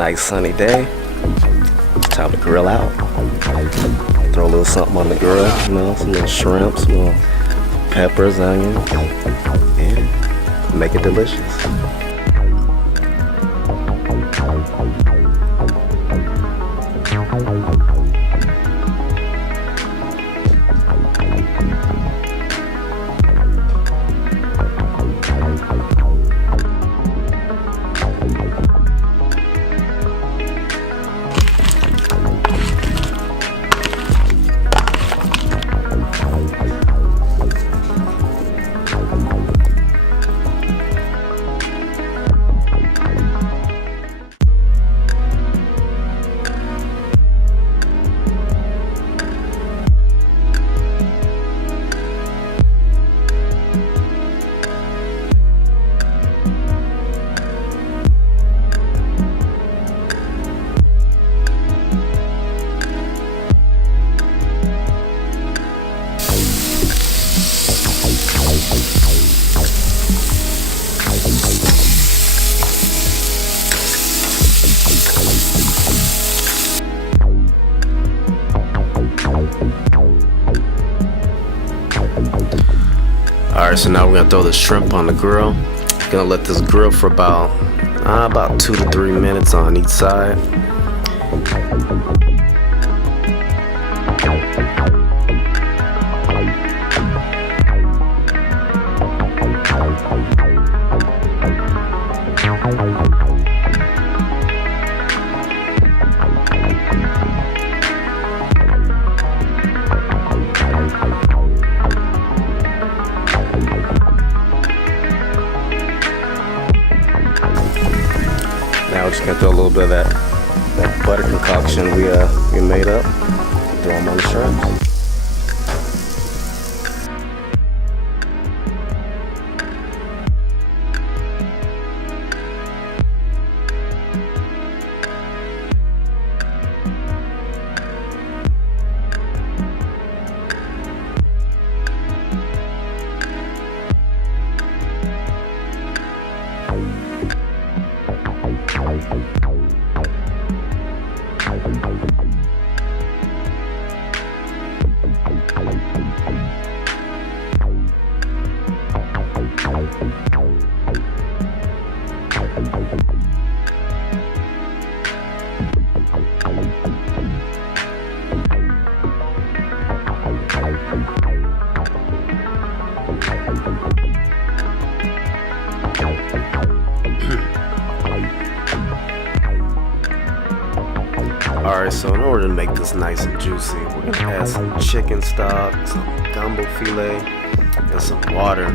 nice sunny day. Time to grill out. Throw a little something on the grill, you know, some little shrimp, some little peppers, onions. Yeah, make it delicious. Alright, so now we're gonna throw the shrimp on the grill. Gonna let this grill for about 2 to 3 minutes on each side. Now we're just gonna throw a little bit of that butter concoction we made up. Throw them on the shrimps. Alright, so in order to make this nice and juicy, we're going to add some chicken stock, some gumbo filet, and some water.